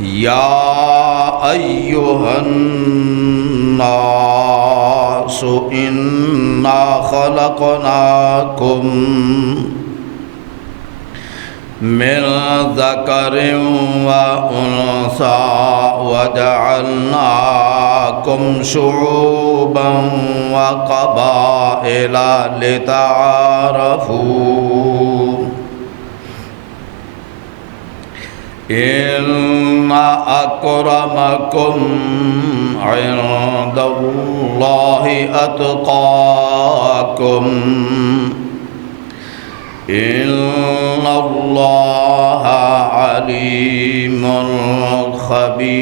یا ایھا الناس انا خلقناکم من ذکر و انثی وجعلناکم شعوبا وقبائل لتعارفوا ان اکرمکم عند اللہ اتقاکم ان اللہ علیم خبیر۔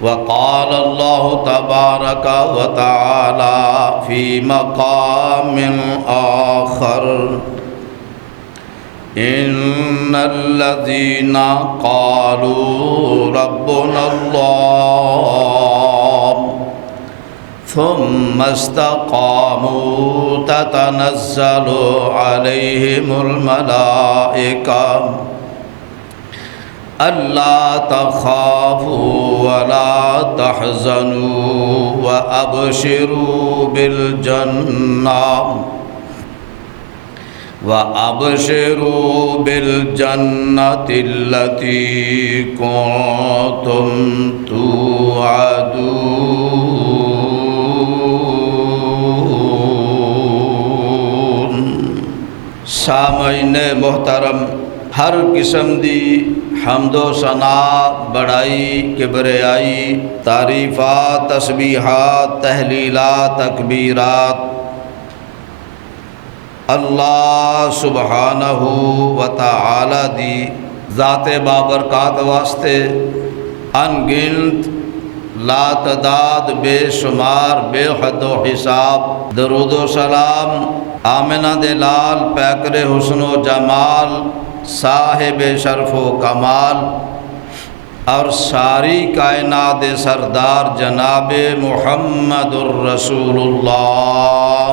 وقال اللہ تبارک و تعالی فی مقام آخر ان الذین قالوا ربنا اللہ ثم استقاموا تتنزل علیہم الملائکہ الا تخافوا ولا تحزنوا وابشروا بالجنة التي كنتم توعدون۔ سامعین محترم، ہر قسم دی حمد و ثنا، بڑائی، کبریائی، تعریفات، تسبیحات، تہلیلات، تکبیرات اللہ سبحانہ و تعالی دی ذات بابرکات واسطے ان گنت لا تعداد بے شمار بے حد و حساب درود و سلام آمنہ دلال پیکر حسن و جمال صاحب شرف و کمال اور ساری کائنات سردار جناب محمد الرسول اللہ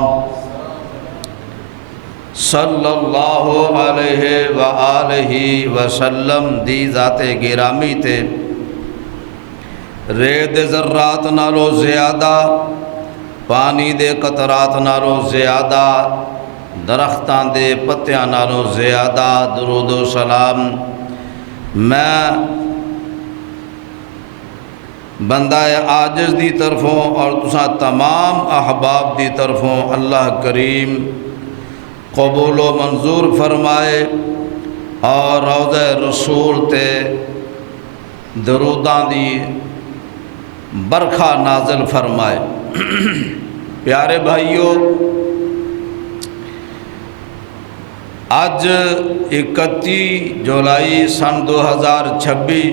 صلی اللہ علیہ وآلہ وسلم دی ذات گرامی تے ریت ذرات نالو زیادہ، پانی دے قطرات نالو زیادہ، درختاں دے پتیاں نالو زیادہ درود و سلام میں بندہ عاجز دی طرفوں اور تساں تمام احباب دی طرفوں اللہ کریم قبول و منظور فرمائے اور روضہ رسول تے دروداں دی برکھا نازل فرمائے۔ پیارے بھائیو، آج 31 جولائی سن 2026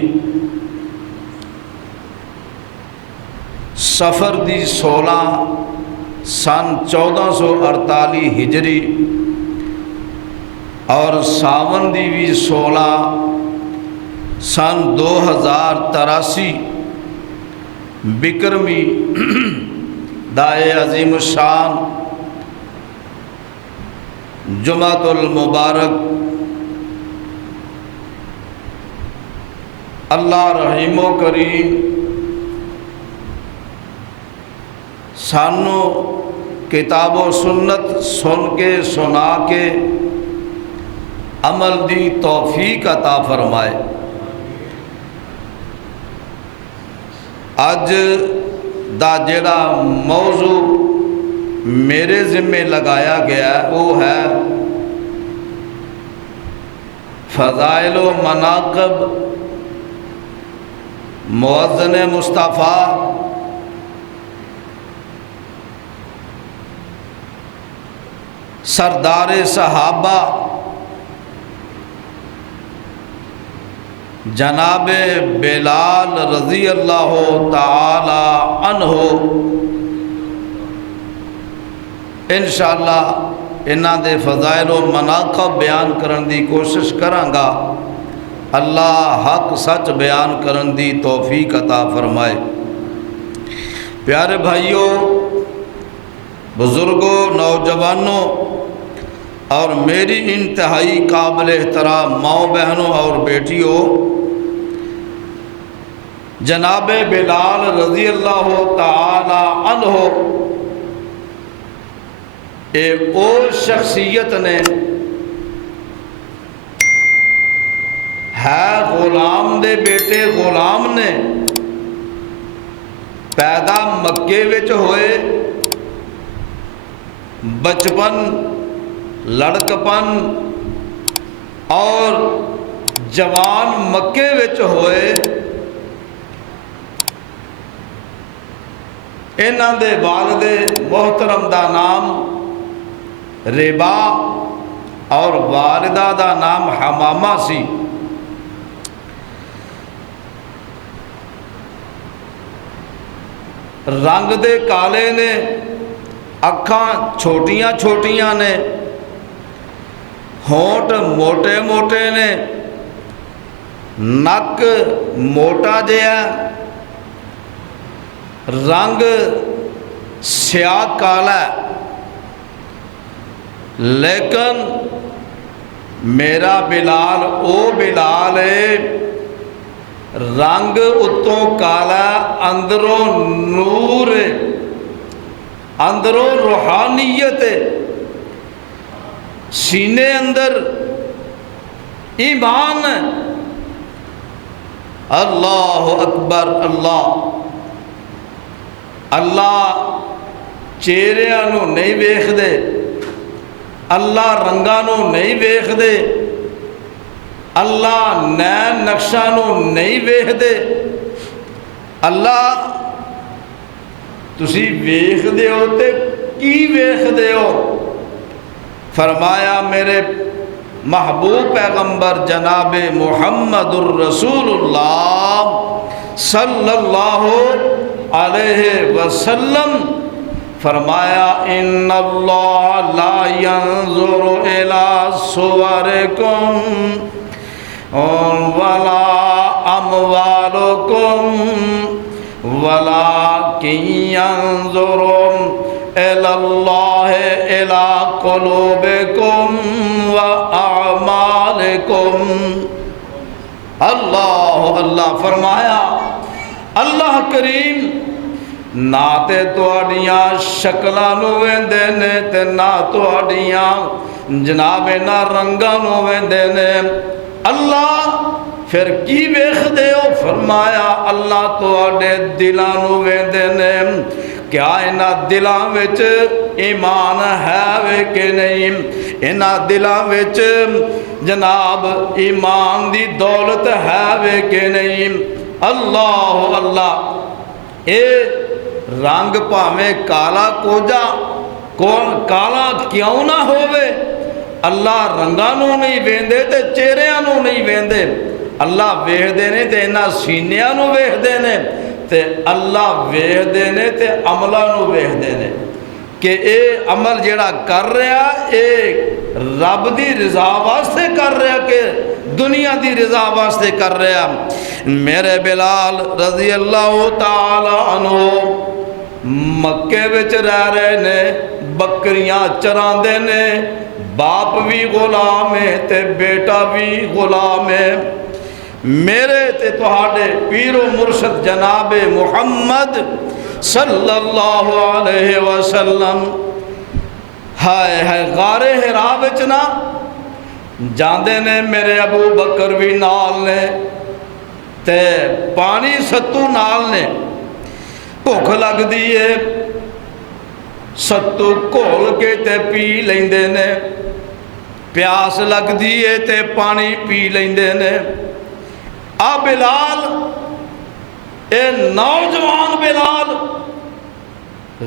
سفر دی 16 سن 1448 ہجری اور ساون دی بھی 16 سن 2083 بکرمی دائے عظیم الشان جمعۃ المبارک اللہ رحیم و کریم سانو کتاب و سنت سن کے سنا کے عمل دی توفیق عطا فرمائے۔ اج دا جڑا موضوع میرے ذمے لگایا گیا ہے وہ ہے فضائل و مناقب مؤذن مصطفیٰ سردار صحابہ جناب بلال رضی اللہ تعالی عنہ انشاءاللہ انہاں دے فضائل و مناقب بیان کرن دی کوشش کرانگا۔ اللہ حق سچ بیان کرن دی توفیق عطا فرمائے۔ پیارے بھائیو، بزرگوں، نوجوانوں اور میری انتہائی قابل احترام ماؤں، بہنوں اور بیٹیوں، جناب بلال رضی اللہ تعالی عنہ ایک اور شخصیت نے ہے غلام دے بیٹے غلام نے پیدا مکے وچ ہوئے، بچپن، لڑکپن اور جوان مکے وچ ہوئے۔ انہاں دے والد محترم دا نام ربا اور والدہ دا نام حمامہ سی۔ رنگ دے کالے نے، اکھاں چھوٹیاں چھوٹیاں نے، ہونٹ موٹے موٹے نے، نک موٹا جہا، رنگ سیاہ کالا ہے، لیکن میرا بلال او بلال ہے، رنگ اتوں کالا، اندروں نور، اندروں روحانیت، سینے اندر ایمان۔ اللہ اکبر اللہ۔ اللہ چہریاں نو نہیں ویکھ دے، اللہ رنگاں نو نہیں ویکھ دے، اللہ نین نقشاں نو نہیں ویکھ دے۔ اللہ تسی ویکھ دے ہو تے کی ویکھ دے ہو؟ فرمایا میرے محبوب پیغمبر جناب محمد الرسول اللہ صلی اللہ علیہ وسلم فرمایا ان اللہ لا ينظر الى صورکم ولا اموالکم ولكن ينظر الى اللہ الى قلوبکم واعمالکم۔ اللہ اللہ فرمایا اللہ کریم نہ تے تواڈیاں شکلاں نو ویندے نے تے نہ تواڈیاں جناب نہ رنگاں نو ویندے نے۔ اللہ پھر کی ویکھ دے ہو؟ فرمایا اللہ تواڈے دلاں نو ویندے نے، کیا انہاں دلاں وچ ایمان ہے وے کہ نہیں، انہاں دلاں وچ جناب ایمان دی دولت ہے وے کہ نہیں۔ اللہ اللہ اے رنگ پاویں کالا کوجا کالا کیوں نہ ہووے، اللہ رنگاں نو نہیں ویندے تے چہریاں نو نہیں ویندے، اللہ ویکھدے نے تے انہاں سینیاں نو ویکھدے نے، تے اللہ ویکھدے نے تے عملاں نو ویکھدے نے کہ اے عمل جڑا کر رہا اے رب دی رضا واسطے کر رہا کہ دنیا دی رضا واسطے کر رہا۔ میرے بلال رضی اللہ تعالی عنہ مکے وچ رہ رہے نے، بکریاں چراندے نے، باپ بھی غلام ہے تے بیٹا بھی غلام ہے۔ میرے تے تہاڈے پیر و مرشد جناب محمد صلی اللہ علیہ وسلم ہائے ہائے غار حرا وچ نا جاندے نے، میرے ابو بکر بھی نال نے تے پانی ستو نال نے، بھوک لگ دیئے ستو گھول کے تے پی لیندے نے، پیاس لگ دیئے تے پانی پی لیندے نے۔ آ بلال اے نوجوان بلال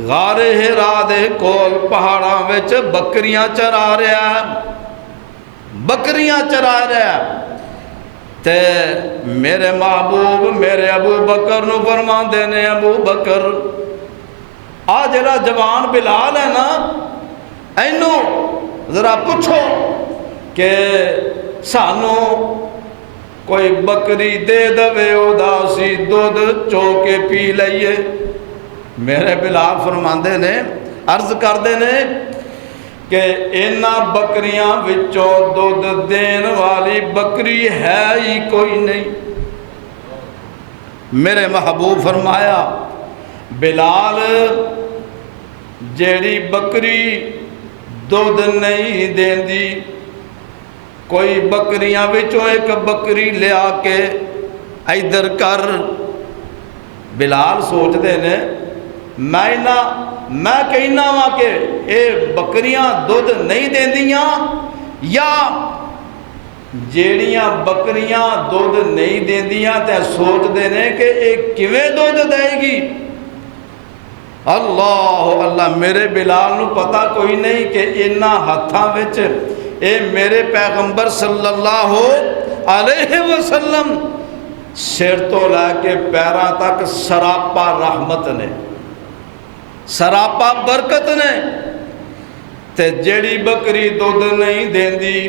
غار حرا دے کول پہاڑاں وچ بکریاں چرا رہا ہے، بکریاں چرا رہا ہے تے میرے محبوب میرے ابو بکر نو فرماندے نے، ابو بکر آ جڑا جوان بلال ہے نا اینو ذرا پوچھو کہ سانو کوئی بکری دے دوے او دا سی دودھ چو کے پی لئیے۔ میرے بلال فرماندے نے عرض کرتے ہیں کہ انہاں بکریاں وچوں دودھ دین والی بکری ہے ہی کوئی نہیں۔ میرے محبوب فرمایا بلال جیڑی بکری دودھ نہیں دیندی، کوئی بکریاں وچوں ایک بکری لیا کے ادھر کر۔ بلال سوچتے نے میں کہنا وا کہ اے بکریاں دودھ نہیں دیندیاں، یا جیڑیاں بکریاں دودھ نہیں دیندیاں تے سوچتے نے کہ اے کیویں دودھ دے گی۔ اللہ اللہ، میرے بلال نو پتہ کوئی نہیں کہ انہاں ہتھاں وچ اے میرے پیغمبر صلی اللہ علیہ وسلم سر تو لے کے پیراں تک سراپا رحمت نے، سراپا برکت نے۔ تے جیڑی بکری دودھ نہیں دیندی،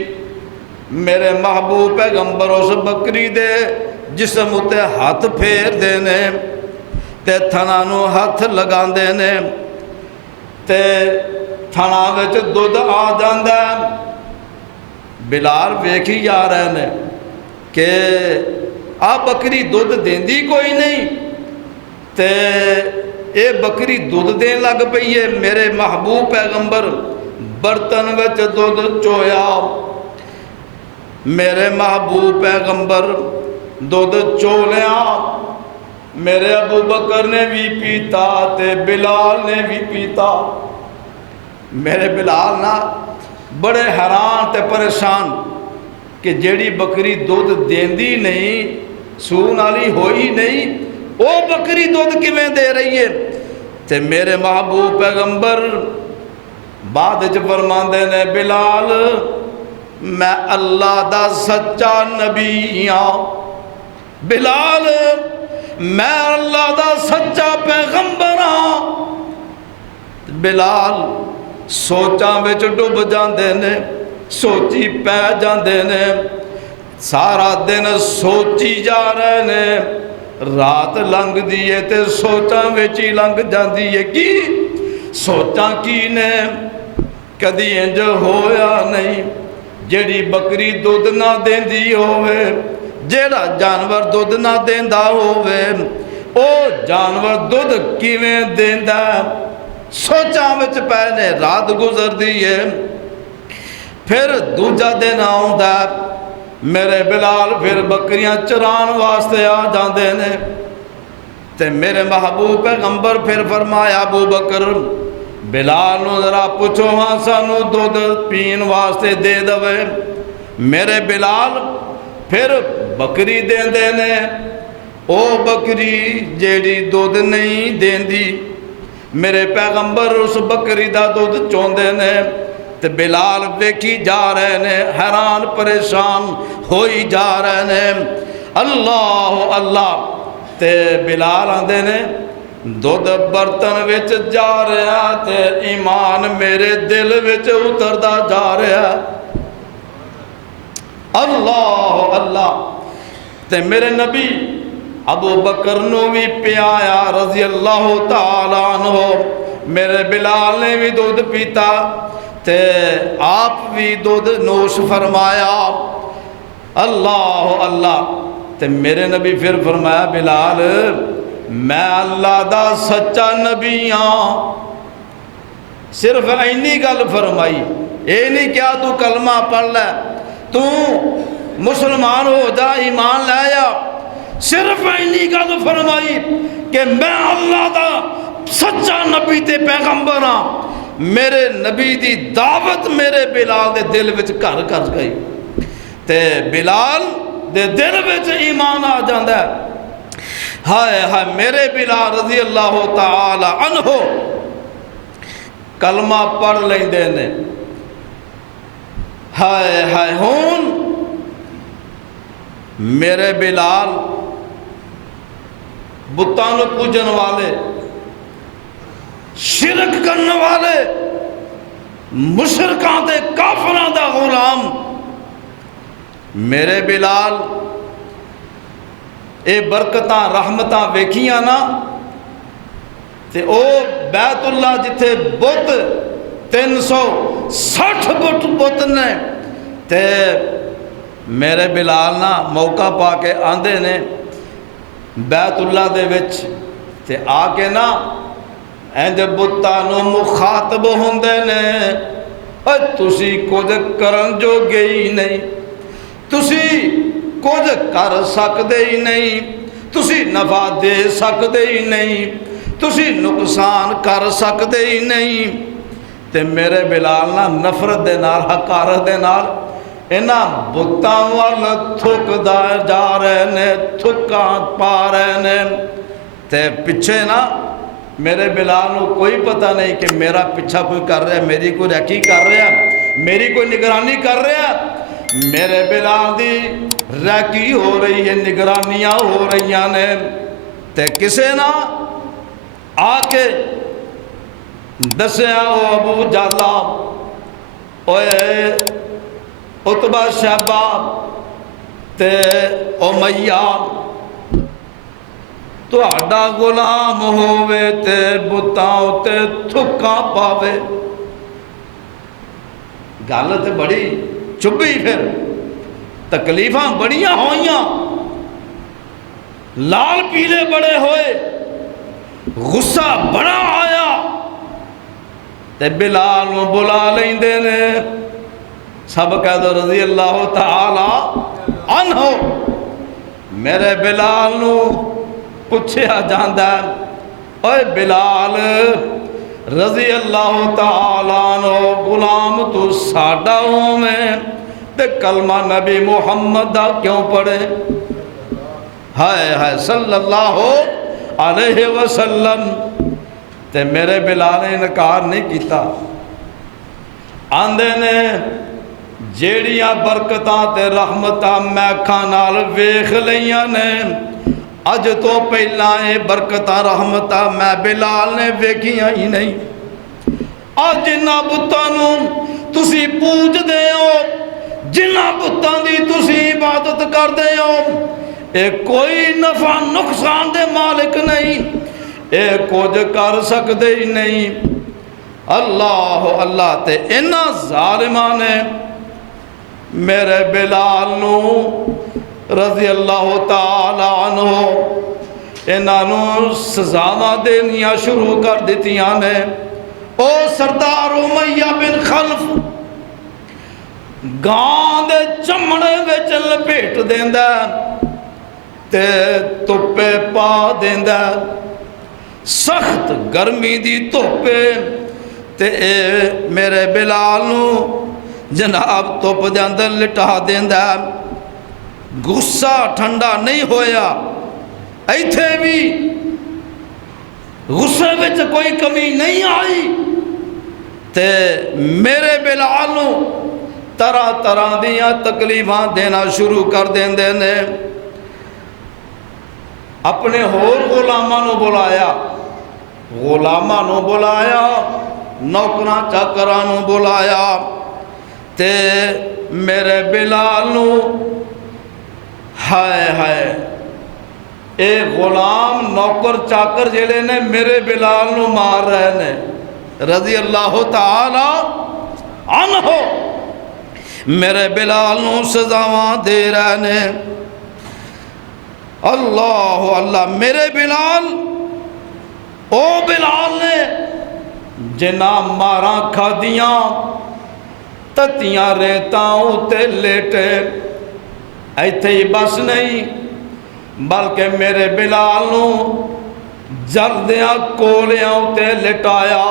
میرے محبوب پیغمبر اس بکری دے جسم اتے ہاتھ پھیر دینے تے تھنا نو ہاتھ لگا دینے تے تھنا وچ دودھ آ جاندا ہے۔ بلال ویکھی جا رہے نے کہ آ بکری دودھ دیندی کوئی نہیں تے اے بکری دودھ دین لگ پئی ہے۔ میرے محبوب پیغمبر برتن وچ دودھ چویا، میرے محبوب پیغمبر دودھ چولیا، میرے ابو بکر نے بھی پیتا تے بلال نے بھی پیتا۔ میرے بلال نا بڑے حیران تے پریشان کہ جیڑی بکری دودھ دیندی نہیں، سون والی ہوئی نہیں، وہ بکری دودھ کیویں دے رہی ہے؟ تے میرے محبوب پیغمبر بعد وچ فرماندے نے بلال میں اللہ دا سچا نبی ہاں، بلال میں اللہ دا سچا پیغمبر ہاں۔ بلال سوچاں وچ ڈوب جاندے نے، سوچی پہ جاندے نے، سارا دن سوچی جا رہے نے، رات لنگ دیئے تے سوچاں وچ ہی لنگ جاندی ہے۔ کی سوچاں کی نے کدی انج ہویا نہیں جیڑی بکری دودھ نہ دیندی ہوئے، جیڑا جانور دودھ نہ دیندا ہوئے، او جانور دودھ کیویں دیندا ہے؟ سوچاں وچ پے نے، رات گزر دیئے، پھر دوجا دن آوندا میرے بلال پھر بکریاں چران واسطے آ جاندے نے تے میرے محبوب پیغمبر پھر فرمایا ابو بکر بلال نو ذرا پوچھو ہاں سانو دودھ پین واسطے دے دوے۔ میرے بلال پھر بکری دیندے نے، او بکری جیڑی دودھ نہیں دیندی، میرے پیغمبر اس بکری دا دودھ چوندے نے تے بلال ویکھی جا رہے نے، حیران پریشان ہوئی جا رہے نے۔ اللہ اللہ، تے بلال آندے نے دودھ برتن وچ جا رہا تے ایمان میرے دل وچ اتردا جا رہا۔ اللہ اللہ، تے میرے نبی ابو بکر نو بھی پیایا رضی اللہ تعالیٰ عنہ، میرے بلال نے بھی دودھ پیتا تے آپ بھی دودھ نوش فرمایا۔ اللہ اللہ، تے میرے نبی پھر فرمایا بلال میں اللہ دا سچا نبی ہاں۔ صرف اینی گل فرمائی، اے نہیں کیا تو کلمہ پڑھ لے، تو مسلمان ہو جا، ایمان لے آ، صرف اینی گل فرمائی کہ میں اللہ دا سچا نبی تے پیغمبر ہاں۔ میرے نبی دی دعوت میرے بلال دے دل وچ گھر کر گئی تے بلال دے دل وچ ایمان آ جاندا ہے۔ ہائے ہائے، میرے بلال رضی اللہ تعالی عنہ کلمہ پڑھ لیندے نے۔ ہائے ہائے، ہون میرے بلال بتاں نوں پوجن والے، شرک کرنے والے، مشرکاں دے کافراں دا غلام، میرے بلال اے برکتاں رحمتاں ویکھیاں نا، تے او بیت اللہ جتھے بت 360 بت نے تے میرے بلال نا موقع پا کے آندے نے بیت اللہ دے وچ تے آ کے نا اینج بتاں نو مخاطب ہوندے نے، اے تسی کچھ کرن جو گئی نہیں، تسی کچھ کر سکدے ہی نہیں، تسی نفع دے سکدے ہی نہیں، تسی نقصان کر سکدے ہی نہیں۔ تے میرے بلال نا نفرت دے نال حقارت دے نال انہاں بتاں وال تھکدا جا رہے نے، تھکاں پا رہے نے تے پیچھے نا میرے بلال نو کوئی پتہ نہیں کہ میرا پیچھا کوئی کر رہا ہے، میری کوئی ریکی کر رہا ہے، میری کوئی نگرانی کر رہا ہے۔ میرے بلال دی ریکی ہو رہی ہے، نگرانیاں ہو رہی نے تے کسے نا آ کے دسیا او ابو جالا اوے عتبہ شیبہ تے امیہ تہاڈا غلام ہووے تے بتاں تے تھکاں پاوے۔ گل تے بڑی چبھی، پھر تکلیفاں بڑیاں ہوئیاں، لال پیلے بڑے ہوئے، غصہ بڑا آیا تے بلال نو بلا لیندے نے، سب کہہ دو رضی اللہ تعالی عنہ۔ میرے بلال نو پوچھیا جاندا ہے، اے بلال رضی اللہ تعالی عنہ غلام تو ساڈا ہوویں تے کلمہ نبی محمد دا کیوں پڑھے؟ ہائے ہائے صلی اللہ علیہ وسلم۔ تے میرے بلال نے انکار نہیں کیتا، آندے نے جیڑیاں برکتاں تے رحمتاں میں اکھاں نال ویکھ لیاں نے، اج تو پہلا اے برکتاں رحمتاں میں بلال نے ویکھیاں ہی نہیں۔ آج جنہاں بتاں نو تسی پوج دے ہو، جنہاں بتاں دی تسی عبادت کر دے ہو، اے کوئی نفع نقصان دے مالک نہیں، اے کچھ کر سکدے ہی نہیں۔ اللہ اللہ تے انہاں ظالماں نے میرے بلال نو رضی اللہ تعالی عنہ انہاں نو سزاواں دینیاں شروع کر دتیاں نے۔ او سردار امیہ بن خلف گاں دے چمڑے وچ لپیٹ دیندا تے تپے پا دیندا، سخت گرمی دی تپے تے اے میرے بلال نو جناب تپ دے اندر لٹا دیندا۔ غصہ ٹھنڈا نہیں ہویا، ایتھے بھی غصے وچ کوئی کمی نہیں آئی تے میرے بلال نو طرح طرح دیاں تکلیفاں دینا شروع کر دیندے نے۔ اپنے ہور غلاماں نو بلایا، غلاماں نو بلایا، نوکراں چاکراں نو بلایا تے میرے بلال نو ہائے ہائے اے غلام نوکر چاکر جڑے نے میرے بلال نو مار رہے نے رضی اللہ تعالی عنہ، میرے بلال نو سزاواں دے رہے نے۔ اللہ اللہ میرے بلال او بلال نے جنہاں ماراں کھادیاں تتیاں ریتاں اتے لیٹے، ایتھے ہی بس نہیں بلکہ میرے بلال نو جردیاں کولیاں اتے لٹایا،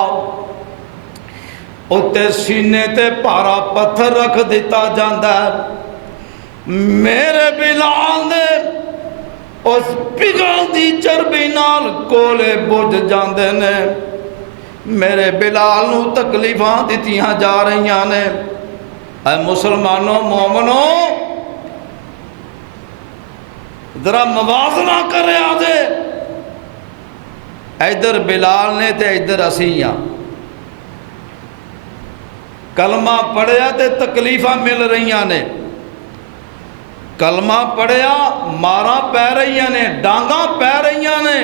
اتے سینے تے پارا پتھر رکھ دیتا جاندا ہے۔ میرے بلال نے اس پگھل دی چربی نال کولے بجھ جاندے نے، میرے بلال نو تکلیفاں دتیاں جا رہیاں نے۔ اے مسلمانوں مومنوں ذرا موازنہ کرے آجے، ادھر بلال نے تے ادھر اسیاں کلمہ پڑھیا تے تکلیفاں مل رہیاں نے، کلمہ پڑھیا ماراں پہ رہیاں نے، ڈانگاں پہ رہیاں نے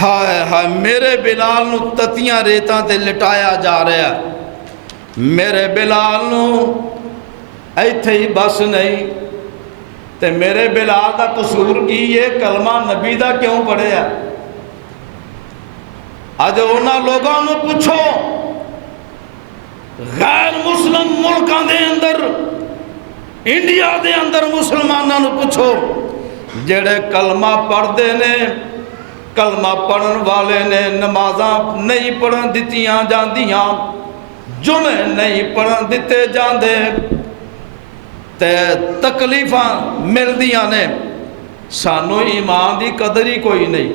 ہائے ہائے میرے بلال نو تتیاں ریتاں تے لٹایا جا رہا ہے، میرے بلال نو ایتھے ہی بس نہیں تے میرے بلال دا قصور کی یہ کلمہ نبی دا کیوں پڑھیا؟ اج انہاں لوگاں نو پوچھو غیر مسلم ملکاں دے اندر، انڈیا دے اندر مسلماناں نو پوچھو جڑے کلمہ پڑھ دے نے، کلمہ پڑھن والے نے نمازاں نہیں پڑھن دتیاں جاندیاں، جمعے نہیں پڑھن دتے جاندے تے تکلیفاں ملدیاں نے، سانو ایمان دی قدر ہی کوئی نہیں۔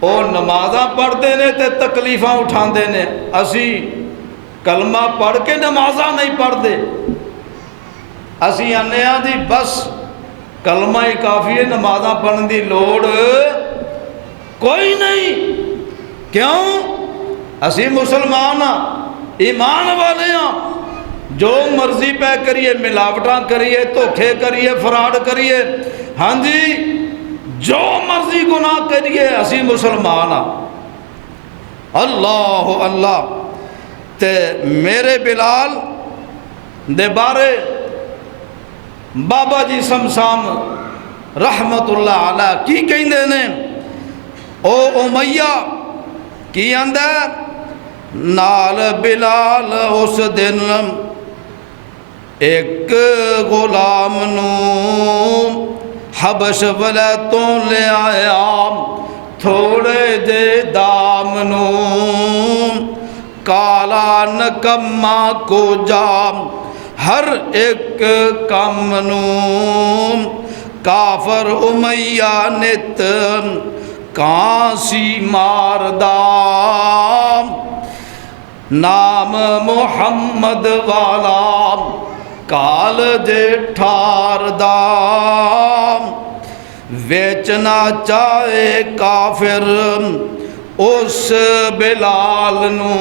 او نمازاں پڑھ دے نے تے تکلیفاں اٹھان دے نے، اسی کلمہ پڑھ کے نمازاں نہیں پڑھ دے، اسی انیاں دی بس کلمہ ہی کافی ہے، نمازاں پڑھن دی لوڑ کوئی نہیں۔ کیوں؟ اسی مسلمان ہاں، ایمان والے ہاں، جو مرضی پہ کریے، ملاوٹاں کریے، دھوکے کریے، فراڈ کریے، ہاں جی جو مرضی گناہ کریے، اسی مسلمان ہاں۔ اللہ اللہ تے میرے بلال دے بارے بابا جی سمسام رحمت اللہ علیہ کی کہندے نے؟ او امیہ کی آندہ نال بلال اس دن ایک غلام نو حبش ولتوں لے آیا، تھوڑے جے دام نو کالا نکما کو جام، ہر ایک کم نو کافر امیہ نت کانسی ماردام، نام محمد والا کال جے ٹھار دام، ویچنا چاہے کافر اس بلال نو،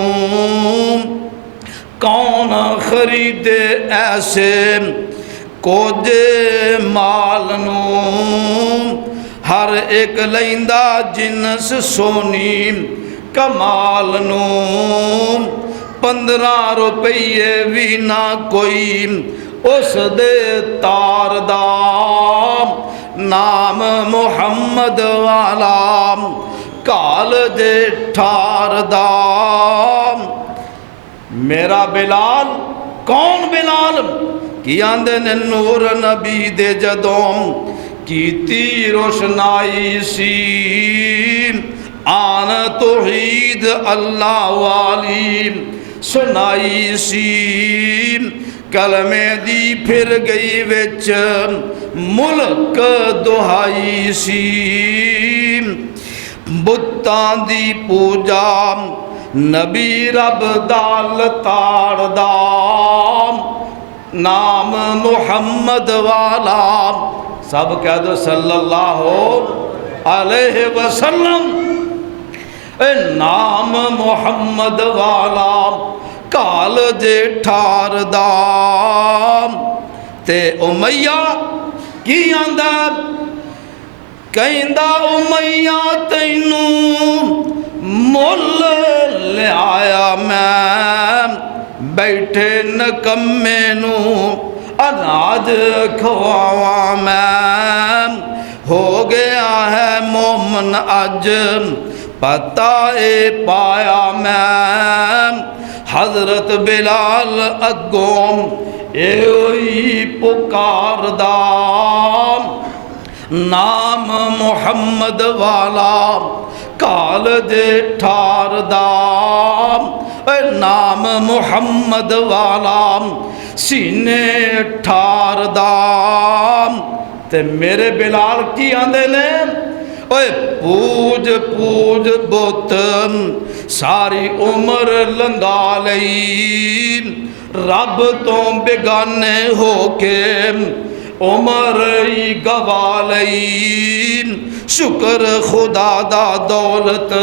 کون خریدے ایسے کچھ مال نو، ہر ایک لیندہ جنس سونی کمال نو، 15 روپیے بھی نہ کوئی اس دے تار دام، نام محمد والا کال جے ٹھار دام۔ میرا بلال کون بلال؟ کی آندے نے نور نبی دے جدوں کیتی روشنائی سی، آن توحید اللہ والی سنائی سی، کلمے دی پھر گئی وچ ملک دہائی سی، بتاں دی پوجا نبی رب دال تاڑ دام، نام محمد والا سب کہہ دو صلی اللہ علیہ وسلم، اے نام محمد والا کال جے ٹھار دام۔ تے امیہ کی آندہ کہندہ امیہ تینوں مل لے آیا میں، بیٹھے نکمے نو اناج کھواواں میں، ہو گیا ہے مومن اج پتہ اے پایا میں، حضرت بلال اگوں اے ہوئی پکار دام، نام محمد والا کال جے ٹھار دام، اے نام محمد والا سینے ٹھار دام۔ تے میرے بلال کی آندے نے اے پوج پوج بت ساری عمر لنگا لئی، رب تو بیگانے ہو کے عمر ہی گوا لئی، شکر خدا دا دولت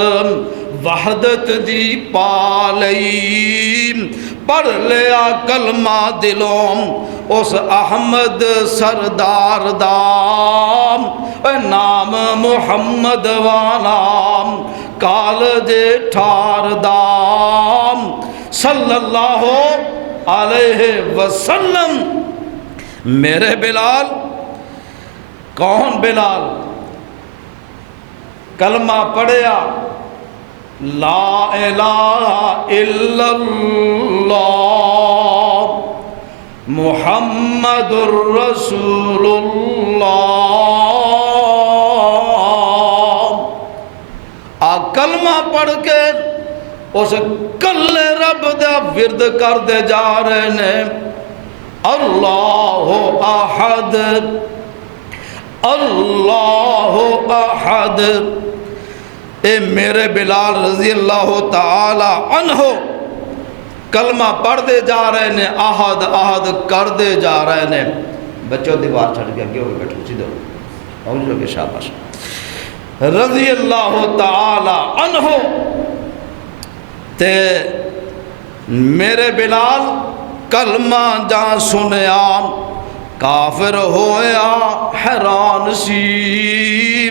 وحدت دی پا لئی، پڑھ لیا کلمہ دلوں اس احمد سردار دام نام محمد والا کالج ٹھار دام صلی اللہ علیہ وسلم۔ میرے بلال، کون بلال؟ کلمہ پڑھیا لا الہ الا اللہ محمد الرسول اللہ۔ کلمہ پڑھ کے اس کلے رب دا ورد کر دے جا رہے نے اللہ احد اللہ احد۔ اے میرے بلال رضی اللہ تعالی عنہ کلمہ پڑھ دے جا رہے نے، احد احد کر دے جا رہے نے۔ بچوں دیوار چھڑ کے اگے ہوئے بیٹھو سیدھو اور جو کہ شاباش رضی اللہ تعالی عنہ۔ تے میرے بلال کلمہ جہاں سنیا کافر ہویا حیران سی،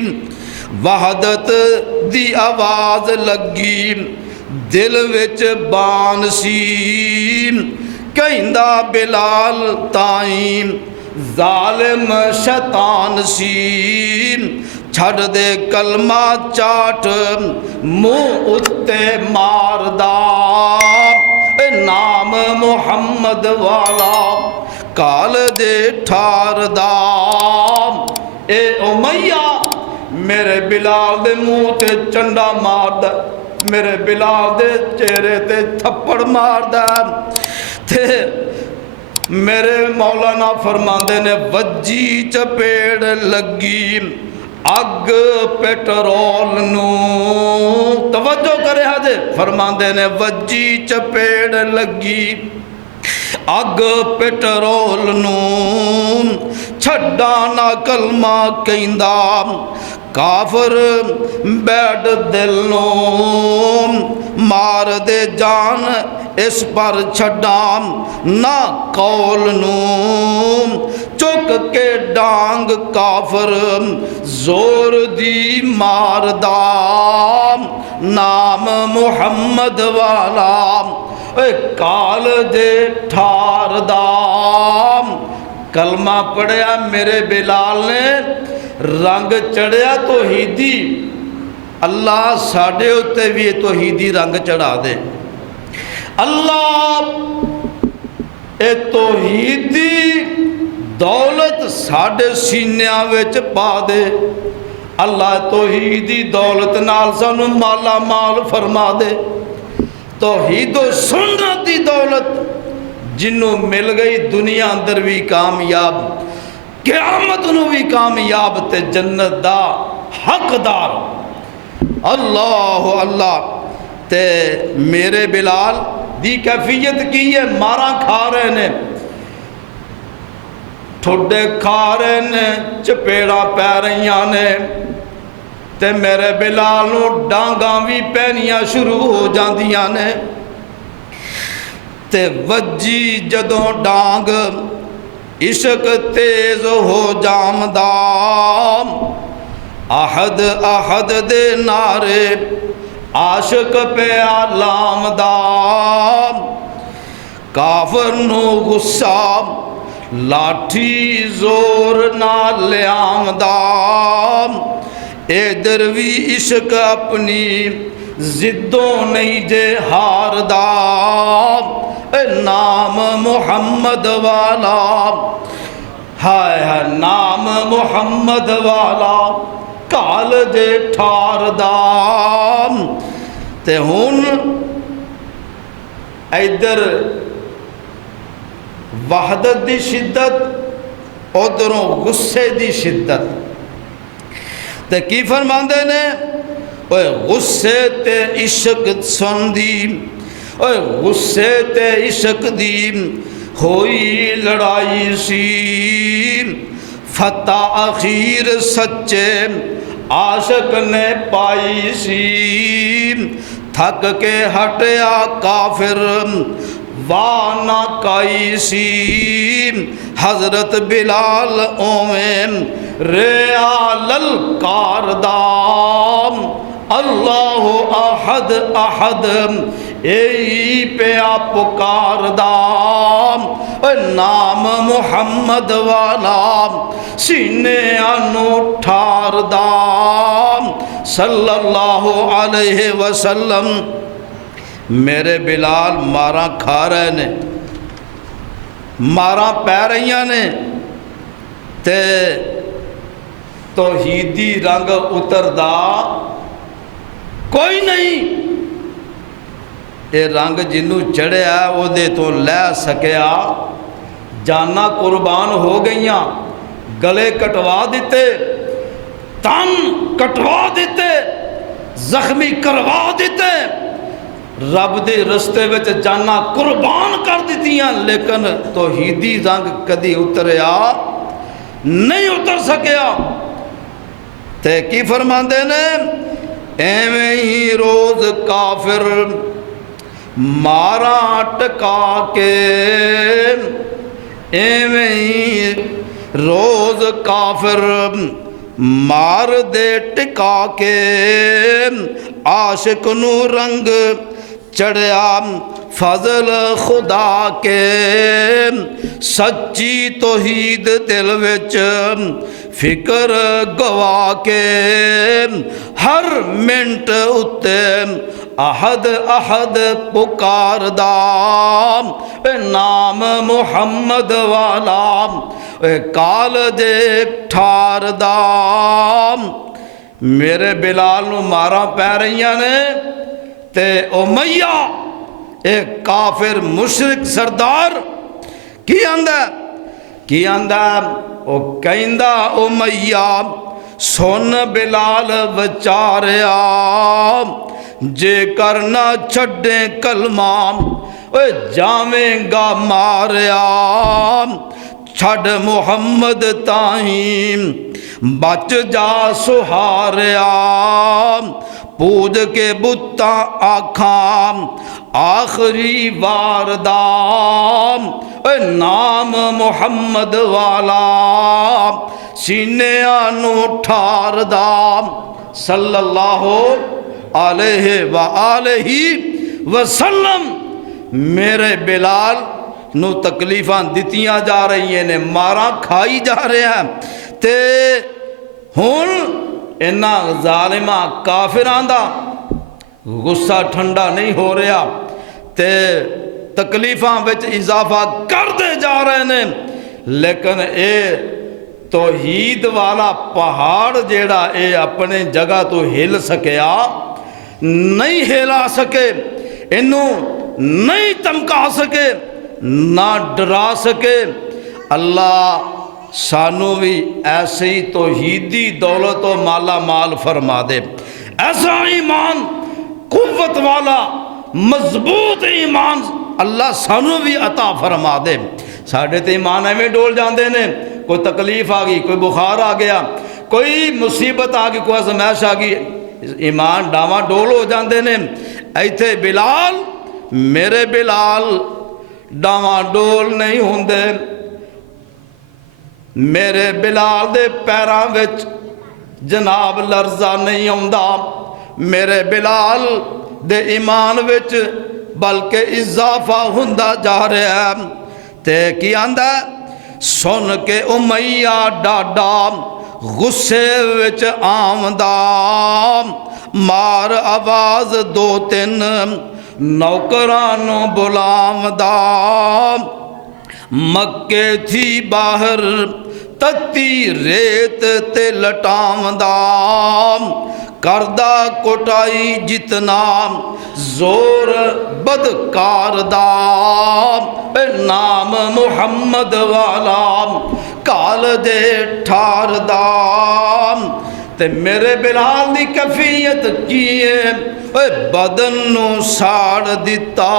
وحدت دی آواز لگی دل وچ بان سی، کہندا بلال تائیں ظالم شیطان سی، چھڑ دے کلمہ چاٹ منہ اتے ماردا نام محمد والا کال دے ٹھار دام۔ اے امیہ میرے بلال دے منہ تے چنڈا ماردا، میرے بلال دے چہرے تے تھپڑ ماردا۔ تے میرے مولانا فرماندے نے وجی چپیڑ لگی اگ پیٹرول نو، توجہ کرے حجے فرماندے نے وجی چپیڑ لگی اگ پیٹرول نو، چھڈا نہ کلمہ کہندا کافر بیڈ دل نو، مار دے جان اس پر چھڈام نہ قول نو، چک کے ڈانگ کافر زور دی مار دام نام محمد والا کال دے ٹھار دام۔ کلمہ پڑھیا میرے بلال نے، رنگ چڑھیا توحیدی۔ اللہ ساڑھے ہوتے بھی توحیدی رنگ چڑھا دے، اللہ اے توحیدی دولت ساڑھے سینیاں وچ پا دے، اللہ توحیدی دولت نال سانو مالا مال فرما دے۔ توحید و سنت دی دولت جنوں مل گئی دنیا اندر بھی کامیاب، قیامت نو بھی کامیاب تے جنت دا حقدار۔ اللہ اللہ۔ تے میرے بلال دی کیفیت کی ہے، مارا کھا رہے نے، ٹھوڈے کھا رہے نے، چپیڑا پہ رہیاں نے، تے میرے بلال نو ڈانگاں بھی پہنیاں شروع ہو جاندیاں نے۔ تے وجی جدوں ڈانگ عشق تیز ہو جامدام، احد احد دے نعرے عاشق پہ آلام دام، کافر نو غصہ لاٹھی زور نال آمدام، اے دروی عشق اپنی زدوں نہیں جے ہار دام، اے نام محمد والا ہائے ہائے نام محمد والا کال جے ٹھار دام۔ تے ہن ادھر وحدت دی شدت، ادھروں غصے دی شدت۔ تے کی فرماندے نے اوے غصے تے عشق سن دی، اوے غصے تے عشق دی ہوئی لڑائی سی، فتح اخیر سچے عاشق نے پائی سی، تھک کے ہٹیا کافر وانا کائی سی حضرت بلال اویں ریال الکاردام اللہ احد احد ای پیا پکار دام نام محمد والا سینے انو ٹھار دام صلی اللہ علیہ وسلم۔ میرے بلال مارا کھا رہے نے، مارا پہ رہی نے تے توحیدی رنگ اتردا کوئی نہیں۔ اے رنگ جنوں چڑھیا او دے تو لے سکیا، جانا قربان ہو گئیاں، گلے کٹوا دیتے، تن کٹوا دیتے، زخمی کروا دیتے، رب دے رستے وچ جانا قربان کر دیتیاں، لیکن توحیدی رنگ کدی اتریا نہیں اتر سکیا۔ تے کی فرماندے نے ایویں ہی روز کافر مارا ٹکا کے، ایویں ہی روز کافر مار دے ٹکا کے، عاشق نو رنگ چڑھیا فضل خدا کے، سچی توحید دل وچ فکر گوا کے، ہر منٹ اتے احد احد پکار دا، نام محمد والا کال دے ٹھار دا۔ میرے بلال نو مارا پہ رہیاں نے تے امیہ ایک کافر مشرک سردار کی آندہ او کہندہ امیہ سن بلال بچاریا جے کرنا چھڑیں کلمہ جاویں گا ماریا، چھڑ محمد تائیں بچ جا سہاریا، پوج کے بتا آکھام آخری واردام، نام محمد والا سینے آنو ٹھار دام صلی اللہ علیہ وآلہ وسلم۔ میرے بلال نو تکلیفاں دتیاں جا رہی ہیں نے، مارا کھائی جا رہے ہیں تے ہون اینا ظالمہ کافران دا غصہ ٹھنڈا نہیں ہو رہا تے تکلیفاں وچ اضافہ کر دے جا رہے ہیں، لیکن اے توحید والا پہاڑ جیڑا اے اپنے جگہ تو ہل سکیا نہیں، ہلا سکے، انہوں نہیں تمکا سکے، نہ ڈرا سکے۔ اللہ سانو بھی ایسی توحیدی دولت و مالا مال فرما دے، ایسا ایمان قوت والا مضبوط ایمان اللہ سانو بھی عطا فرما دے۔ ساڑھے تے ایمان ایویں ڈول جاندے نے، کوئی تکلیف آ گئی، کوئی بخار آ گیا، کوئی مصیبت آ گئی، کوئی آزمائش آ گئی، ایمان ڈاواں ڈول ہو جاندے نے۔ ایتھے بلال، میرے بلال ڈاواں ڈول نہیں ہوندے، میرے بلال دے پیراں وچ جناب لرزہ نہیں ہوندا، میرے بلال دے ایمان وچ بلکہ اضافہ ہوندا جا رہا ہے۔ تے کی آندا سن کے امیہ ڈاڈا غصے وچ آمدا، مار آواز دو تین نوکرانوں بلامدا، مکے تھی باہر تتی ریت تے لٹامدا، کردہ کٹائی جتنا زور بدکار دا، نام محمد والا کال دے ٹھار دا۔ تے میرے بلال دی کفیت کیے بدن نو ساڑ دیتا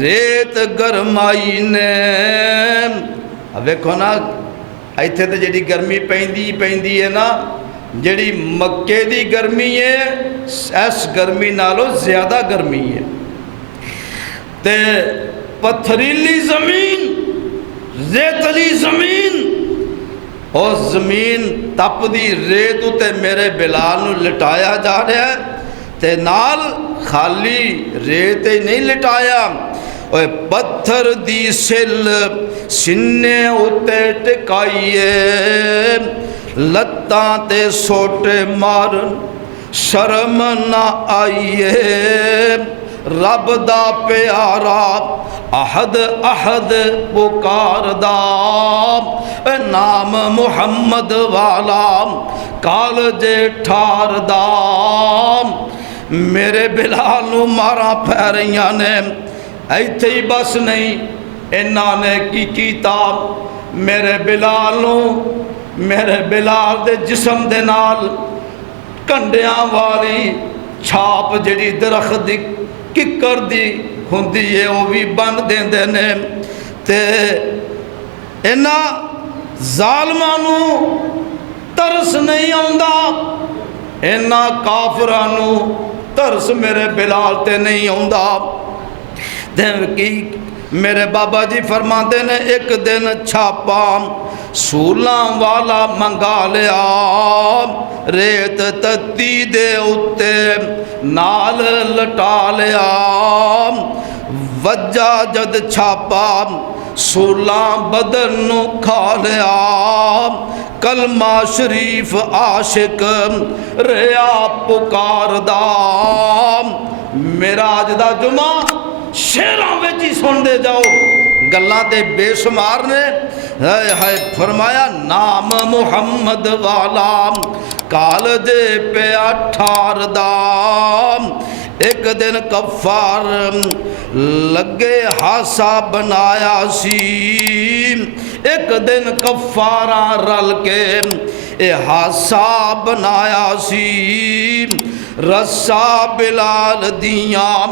ریت گرمائی نے۔ اب ویکھو نا ایتھے تے جڑی گرمی پیندی ہے نا، جڑی مکے دی گرمی ہے اس گرمی نالو زیادہ گرمی ہے۔ تے پتھریلی زمین، ریتلی زمین، اور زمین تپدی ریت اتے میرے بلال نو لٹایا جا رہا ہے، تے نال خالی ریت ہی نہیں لٹایا، اوے پتھر دی سل سینے اتے ٹکائیے، لتاں تے سوٹے مارن شرم نہ آئیے، رب دا پیارا احد احد پکاردا، نام محمد والا کالجے ٹھاردا، میرے بلال نو مارا پہ رہیاں نے، ایتھے ہی بس نہیں، انہاں نے کی کیتا، میرے بلال نو، میرے بلال دے جسم دے نال کنڈیاں والی چھاپ جڑی درخت دی ککر دی ہوندی ہے وہ بھی بن دیندے نے، تے انہاں ظالمانو ترس نہیں آندا، انہاں کافرانو ترس میرے بلال تے نہیں آندا۔ کی میرے بابا جی فرماندے نے ایک دن چھاپا سولاں والا منگا لیا، ریت تتی دے اتے نال لٹا لیا، وجہ جد چھاپا سولاں بدن نو کھا لیا، کلمہ شریف عاشق ریا پکاردا، میرا اج دا جمعہ شیراں وچ ہی سن دے جاؤ، گلاں تے بے شمار نے، ہے فرمایا نام محمد والا کالجے پہ ٹھاردا، ایک دن کفار لگے ہاسا بنایا سی، ایک دن کفاراں رل کے اے ہاسا بنایا سی، رسا بلال دیاں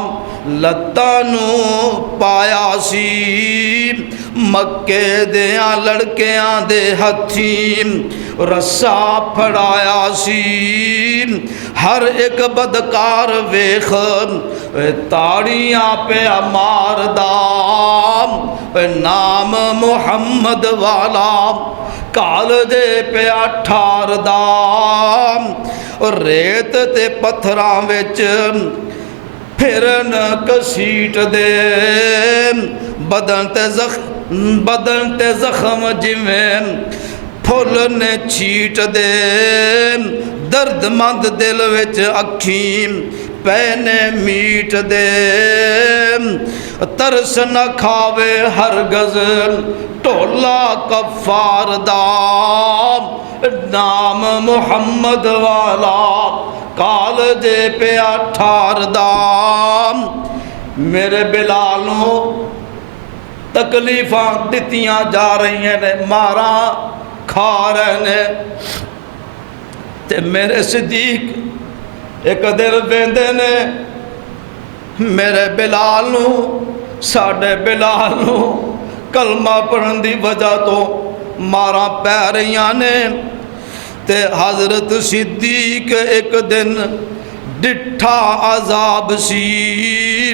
لتانو پایا سی، مکے دیاں لڑکیاں دے ہتھیں رسا پھڑایا سی، ہر ایک بدکار ویخ تاڑیاں پہ ماردا، نام محمد والا کالجے پہ ٹھاردا، اور ریت تے پتھراں وچ پھرن کسیٹ دے، بدن تے زخم جویں پھل نے چھیٹ دے، درد مند دل وچ اکھیں پینے میٹ دے، ترس نہ کھاوے ہرگز ٹولا کفار دا، نام محمد والا کالجے پہ ٹھاردا، میرے بلالوں تکلیفاں دتیاں جا رہی ہیں، مارا کھا رہے ہیں، تے میرے صدیق ایک دن بیندے نے میرے بلال نو، ساڑھے بلال نو کلمہ پڑھن دی وجہ تو مارا پہ رہیاں نے، تے حضرت صدیق ایک دن ڈٹھا عذاب سی،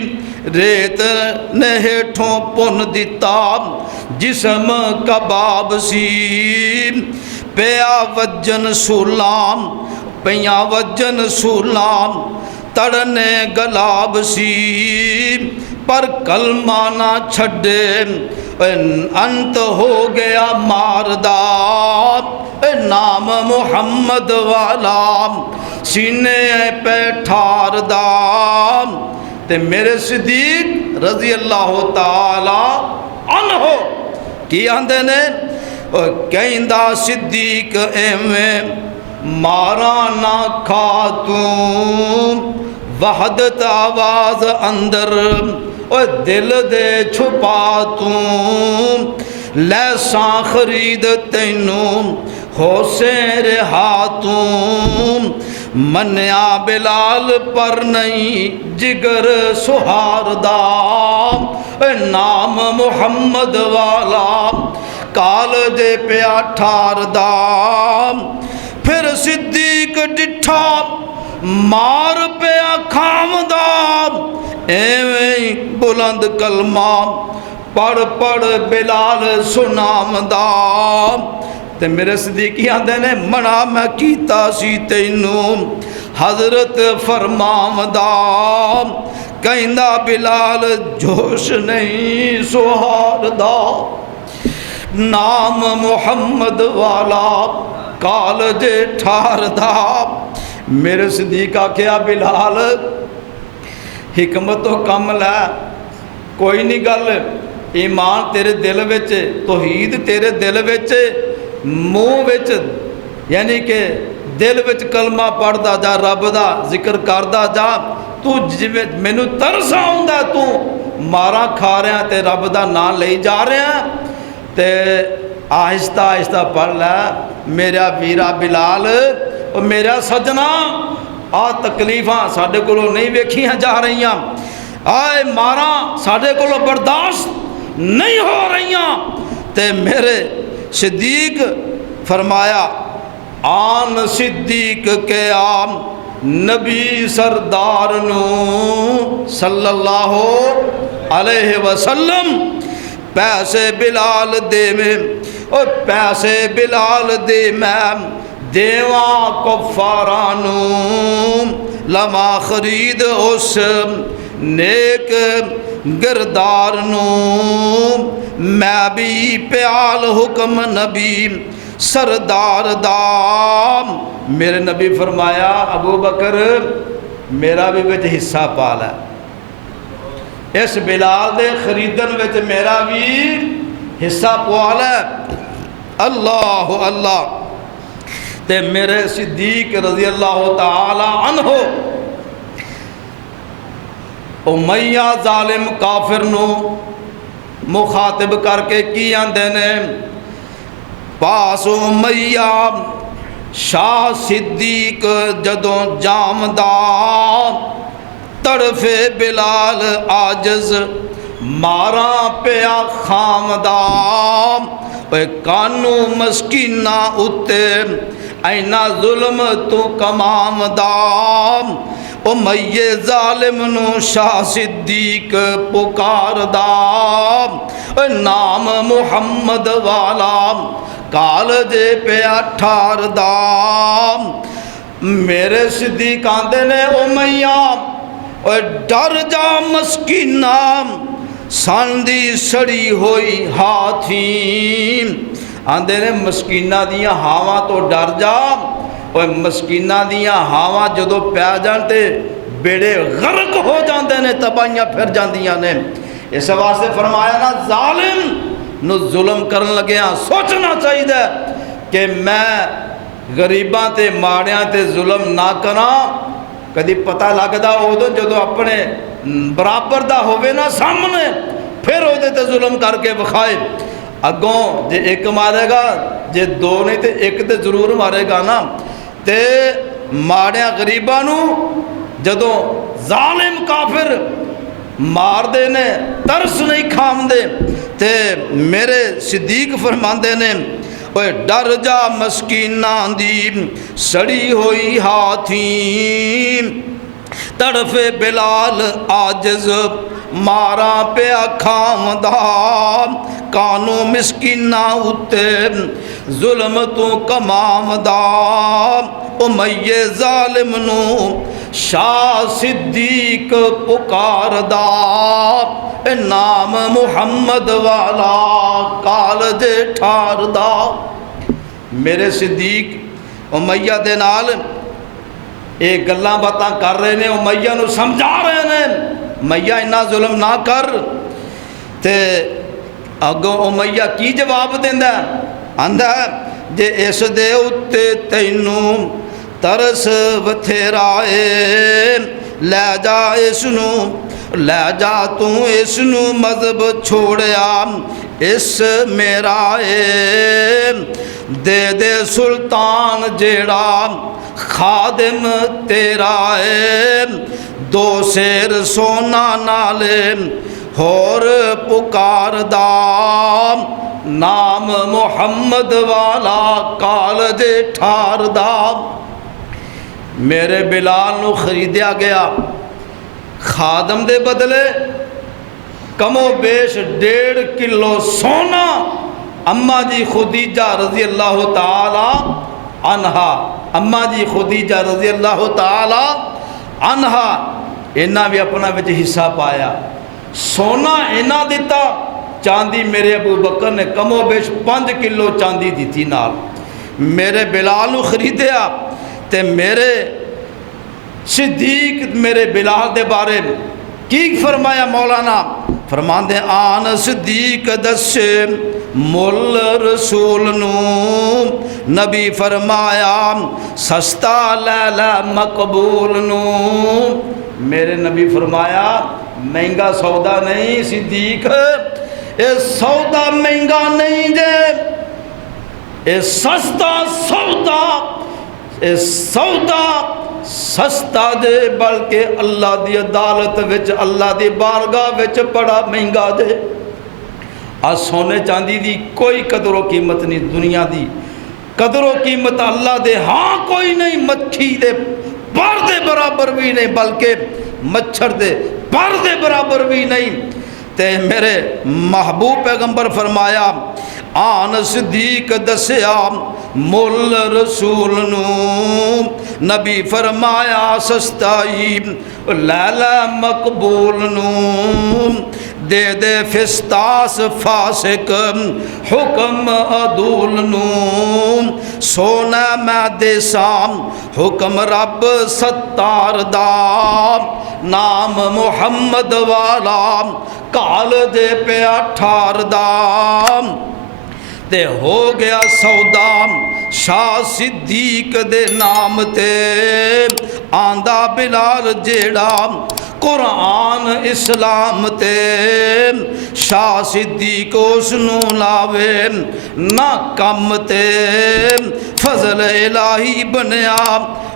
ریت نے ہیٹھوں پن دیتا جسم کباب سی، پیا وجن سولام پیاں وجن سولام تڑنے گلاب سی، پر کلمہ نہ چھڑے انت ہو گیا ماردا، نام محمد والا سینے پہ ٹھاردا، تے میرے صدیق رضی اللہ تعالی عنہ کی آندے نے، کہندہ صدیق ایویں مارا نہ کھاتوں، وحدت آواز اندر دل دے چھپا توں، لیساں خرید تینوں ہو سے رہا توں، منیا بلال پر نہیں جگر سہاردا، نام محمد والا کالجے پہ ٹھاردا، پھر صدیق ڈٹھا مار پہ کھامدا، ایویں بلند کلمہ پڑھ پڑھ بلال سنامدا تے میرے صدیقی آندے نے منع میں کیتا سی تینوں حضرت فرمامدا کہندا بلال جوش نہیں سہاردا نام محمد والا کالج ٹھاردا میرے صدیق آکھیا بلال حکمت تو کم لے کوئی نہیں گل ایمان تیرے دل وچ توحید تیرے دل وچ منہ وچ یعنی کہ دل وچ کلمہ پڑھدا جا رب دا ذکر کردا جا تو جویں مینوں ترس آوندا تو ماراں کھا رہا تے رب دا نام لئی جا رہا تے آہستہ آہستہ پڑھ لے میرا ویرا بلال اور میرا سجنا آ تکلیفاں ساڈے کولوں نہیں ویکھیاں جا رہیاں آئے مارا ساڈے کولوں برداشت نہیں ہو رہیاں تے میرے صدیق فرمایا آن صدیق کے عام نبی سردار نو صلی اللہ علیہ وسلم پیسے بلال دے میں اور پیسے بلال دے میں دیواں کفارانو لما خرید اس نیک گردار نو میں بھی پیال حکم نبی سردار دام میرے نبی فرمایا ابو بکر میرا بھی وچ حصہ پال ہے اس بلال دے خریدن وچ میرا بھی حصہ پال ہے اللہ اللہ تے میرے صدیق رضی اللہ تعالی عنہ امیہ ظالم کافر نو مخاطب کر کے کی آندے نے پاس امیہ شاہ صدیق جدوں جامدا طرف بلال آجز ماراں پیا خامدا اے کانو مسکینہ اتے اینا ظلم تو کمام دام امیہ ظالم نو شاہ صدیق پکار دام اے نام محمد والا کالج پہ اٹھار دام میرے صدیق آندے نے امیہ اے ڈر جا مسکینہ ساندی سڑی ہوئی ہاتھیں آندے نے مسکینہ دیاں ہاواں تو ڈر جا اور مسکینہ دیاں ہاواں جدو پیا جانتے بیڑے غرق ہو جاندے نے تباہیاں پھر جاندیاں نے اس واسطے فرمایا نا ظالم نو ظلم کرن لگیاں سوچنا چاہیے کہ میں غریباں تے ماڑیاں تے ظلم نہ کراں کدی پتہ لگدا اودوں جدو اپنے برابر دا ہوئے نا سامنے پھر اودے تے ظلم کر کے بخائے اگوں جے ایک مارے گا جے دو نہیں تے ایک تے ضرور مارے گا نا تے ماڑیاں غریباں نو جدوں ظالم کافر مار دے نے ترس نہیں کھام دے تے میرے صدیق فرماندے نے اوے ڈر جا مسکیناں دی سڑی ہوئی ہاتھیں طرف بلال آجز مارا پیا کھامدا کانو مسکینہ اتے ظلم تو کمامدا امیہ ظالم نو شاہ صدیق پکاردا اے نام محمد والا کالج ٹھاردا میرے صدیق امیہ دے نال ایک گلاں باتاں کر رہے نے امیہ نو سمجھا رہے نے امیہ انہا ظلم نہ کر تے اگوں امیہ کی جواب دیندا آندا جے اس دے اتے تینوں ترس بتھیرا اے لے جا اس نو لے جا تو اس نو مذہب چھوڑیا اس میرا اے دے دے سلطان جیڑا خادم تیرا اے دو سیر سونا نالے ہور پکار دا نام محمد والا کالج ٹھار دا میرے بلال نو خریدیا گیا خادم دے بدلے کم و بیش 1.5 کلو سونا اماں جی خدیجہ رضی اللہ تعالی عنہا، اماں جی خدیجہ رضی اللہ تعالی عنہا انہاں بھی اپنا وچ حصہ پایا، سونا انہاں دیتا، چاندی میرے ابو بکر نے کم و بیش 5 کلو چاندی دیتی نال، میرے بلال نو خریدیا تے میرے صدیق میرے بلال دے بارے کی فرمایا مولانا؟ فرماندے آن صدیق دسے مل رسول نو، نبی فرمایا سستا لے لے مقبول نو، میرے نبی فرمایا مہنگا سودا نہیں صدیق، اے سودا مہنگا نہیں جے، اے سستا سودا، اے سودا سستا دے، بلکہ اللہ دی عدالت وچ اللہ دی بارگاہ وچ بڑا مہنگا دے۔ آج سونے چاندی دی کوئی قدر و قیمت نہیں، دنیا دی قدر و قیمت اللہ دے ہاں کوئی نہیں، مکھی دے پر دے برابر بھی نہیں، بلکہ مچھر دے پر دے برابر بھی نہیں۔ تے میرے محبوب پیغمبر فرمایا آن صدیق دسیا مل رسول نو، نبی فرمایا سستائی لیلہ مقبول نو، دے دے فستاس فاسق حکم عدول نو، سونا میں دے سام حکم رب ستار دا، نام محمد والا کال دے پہ 18 دا، تے ہو گیا سودا شاہ صدیق دے نام تے، آندہ بلال جیڑا قرآن اسلام تے، شاہ صدیق اس نو لاوے نہ کم تے، فضل الہی بنیا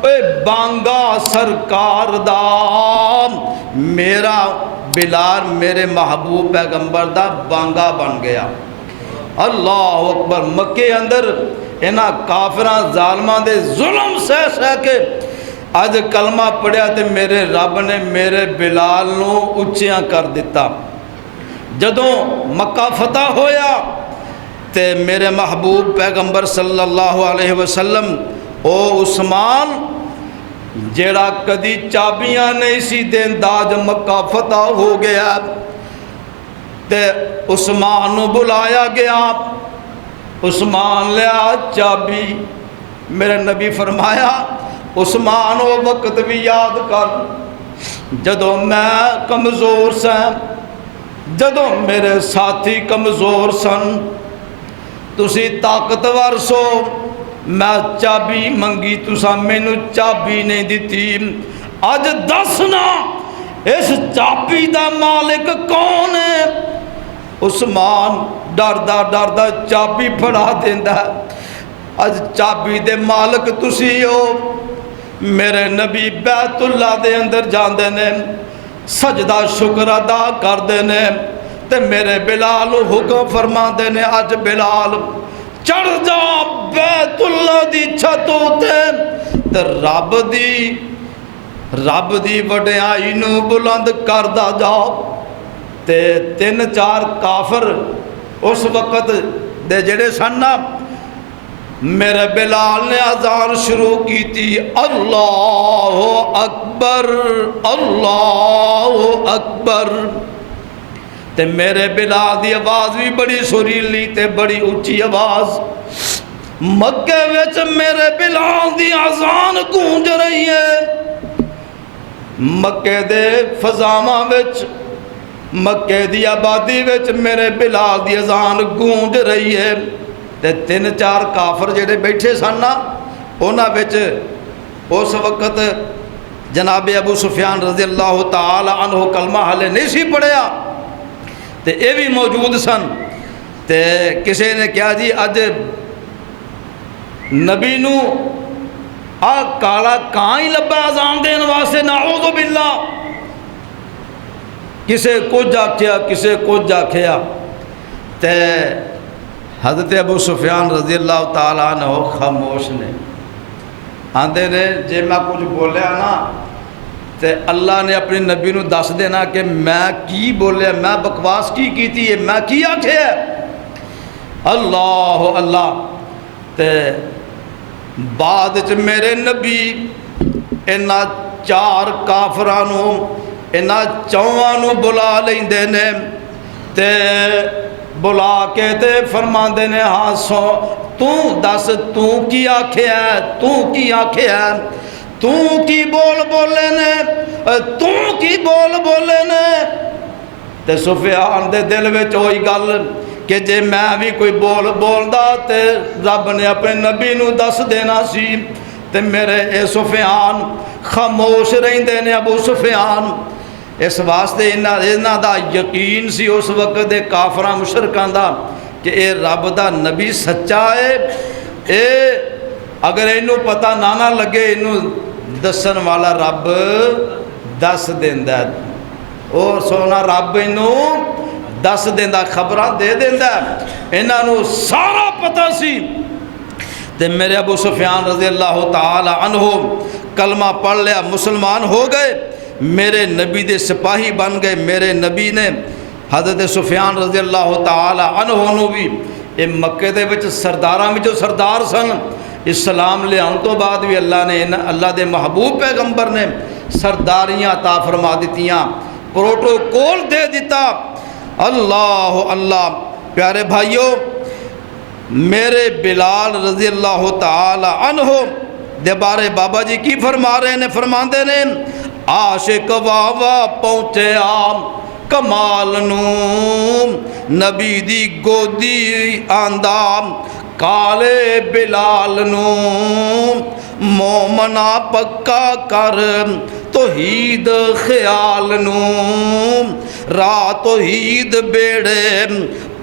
اے بانگا سرکار دا، میرا بلال میرے محبوب پیغمبر دا بانگا بن گیا۔ اللہ اکبر، مکے اندر انہاں کافراں ظالماں دے ظلم سہ سہ کے اج کلمہ پڑھیا تے میرے رب نے میرے بلال نو اچیاں کر دیتا۔ جدوں مکہ فتح ہویا تے میرے محبوب پیغمبر صلی اللہ علیہ وسلم او عثمان جیڑا کدی چابیاں نہیں سی دیندا، جب مکہ فتح ہو گیا تے عثمان نو بلایا گیا، عثمان لیا چابی، میرے نبی فرمایا عثمان وہ وقت بھی یاد کر جدوں میں کمزور ساں، جدوں میرے ساتھی کمزور سن، تسی طاقتور سو، میں چابی منگی تساں مینوں چابی نہیں دیتی، اج دسنا اس چابی دا مالک کون ہے؟ عثمان ڈردا ڈردا چابی پھڑا دیندا، اج چابی دے مالک تسی ہو۔ میرے نبی بیت اللہ دے اندر جاندے نے، سجدہ شکر ادا کردے نے، تے میرے بلال حکم فرما دے نے اج بلال چڑھ جا بیت اللہ دی چھتوں تے رب دی وڈیائی نو بلند کردا جا۔ تے 3-4 کافر اس وقت دے جڑے سن نا، میرے بلال نے اذان شروع کی تھی، اللہ اکبر اللہ اکبر، تے میرے بلال دی آواز بھی بڑی سریلی تے بڑی اونچی آواز، مکے وچ میرے بلال دی اذان گونج رہی ہے، مکے دے فضاواں وچ، مکے دی آبادی وچ میرے بلال دی اذان گونج رہی ہے، تے 3-4 کافر جڑے بیٹھے سن نا، انہاں وچ اس وقت جناب ابو سفیان رضی اللہ تعالی عنہ کلمہ حالے نہیں سی پڑھیا، تے اے بھی موجود سن، تے کسی نے کہا جی اج نبی نو آ کالا کہاں ہی لبا اذان دین واسطے، نعوذ باللہ، کسے کچھ آکھیا کسے کچھ آکھیا، تے حضرت ابو سفیان رضی اللہ تعالیٰ عنہ خاموش نے، آندے نے جے میں کچھ بولیا نا تے اللہ نے اپنے نبی نو دس دینا کہ میں کی بولیا، میں بکواس کی کیتی ہے، میں کی آکھے ہے۔ اللہ اللہ تے بعد چ میرے نبی انہاں چار کافرانوں انہاں چواں نو بلا لیندے نے تے بلا کے تے فرماندے نے ہاں سو تو دس تو کی آکھے ہے، تو کی آکھے ہے، تو کی بول بولے نے، تو کی بول بولے نے۔ تے سفیان دے دل وچ ہوئی گل کہ جے میں بھی کوئی بول بولدا تے رب نے اپنے نبی نو دس دینا سی۔ تے میرے اے سفیان خاموش رہندے نے، ابو سفیان اس واسطے انہاں دا یقین سی اس وقت دے کافراں مشرکاں دا کہ اے رب دا نبی سچا ہے، اے اگر اینوں پتہ نہ لگے اینوں دسن والا رب دس دیندا ہے، اور سونا رب اینوں دس دیندا، خبراں دے دیندا، انہاں نوں سارا پتہ سی۔ تے میرے ابو سفیان رضی اللہ تعالی عنہ کلمہ پڑھ لیا، مسلمان ہو گئے، میرے نبی دے سپاہی بن گئے۔ میرے نبی نے حضرت سفیان رضی اللہ تعالی عنہ نو بھی اے مکے دے وچ سرداراں وچوں سردار سن، اسلام لے آن تو بعد بھی اللہ دے محبوب پیغمبر نے سرداریاں عطا فرما دتیاں، پروٹوکول دے دیتا۔ اللہ اللہ پیارے بھائیو، میرے بلال رضی اللہ تعالی عنہ دے بارے بابا جی کی فرما رہے نے، فرماندے نے عاشق واوا پہنچے آم کمال نو نبی دی گودی آندام کالے بلال نو مومنا پکا کر توحید خیال نو رات توحید بیڑے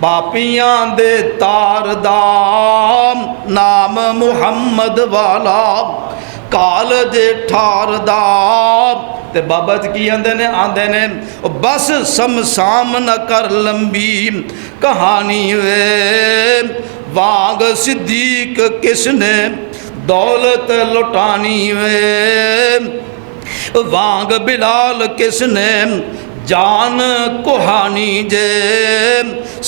پاپیاں دے تار دام نام محمد والا کال جے ٹھار دام۔ تے بابا کی آندے نے بس سمسام نہ کر لمبی کہانی وے وانگ صدیق کس نے دولت لٹانی وے وانگ بلال کس نے جان کوہانی جے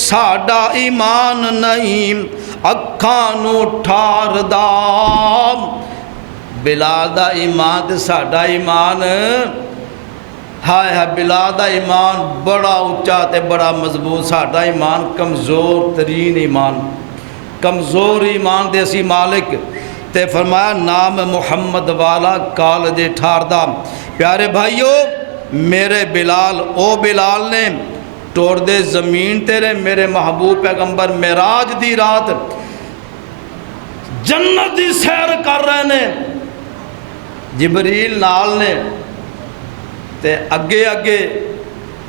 ساڈا ایمان نہیں اکھانو ٹھار دام۔ بلال دا ایمان تے ساڈا ایمان، ہائے ہائے بلال دا ایمان بڑا اونچا تے بڑا مضبوط، ساڈا ایمان کمزور ترین ایمان، کمزور ایمان دے اسی مالک۔ تے فرمایا نام محمد والا کالج ٹھار دا۔ پیارے بھائیو، میرے بلال او بلال نے ٹوڑ دے زمین تیرے میرے محبوب پیغمبر معراج دی رات جنت دی سیر کر رہے نے، جبریل نال نے تے اگے اگے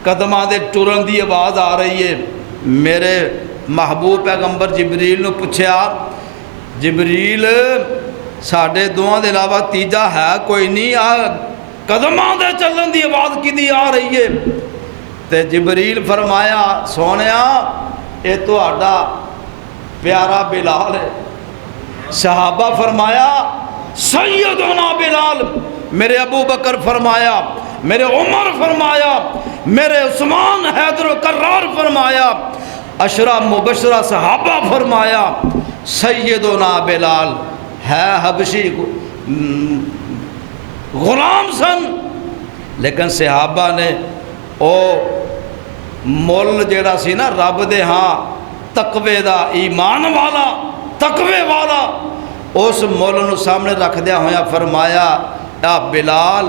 قدماں دے ٹرن دی آواز آ رہی ہے۔ میرے محبوب پیغمبر جبریل نو پوچھیا جبریل ساڈے دوواں دے علاوہ تیجا ہے کوئی نہیں، قدماں دے چلن دی آواز کدی آ رہی ہے؟ تے جبریل فرمایا سونیا اے تہاڈا پیارا بلال ہے۔ صحابہ فرمایا سیدنا بلال، میرے ابو بکر فرمایا، میرے عمر فرمایا، میرے عثمان حیدر و کرار فرمایا، عشرہ مبشرہ صحابہ فرمایا سیدنا بلال ہے حبشی غلام سن، لیکن صحابہ نے او مول جیڑا سی نا رب دے ہاں تقوی دا، ایمان والا، تقوی والا، اس مول نو سامنے رکھ دیا ہویا فرمایا اے بلال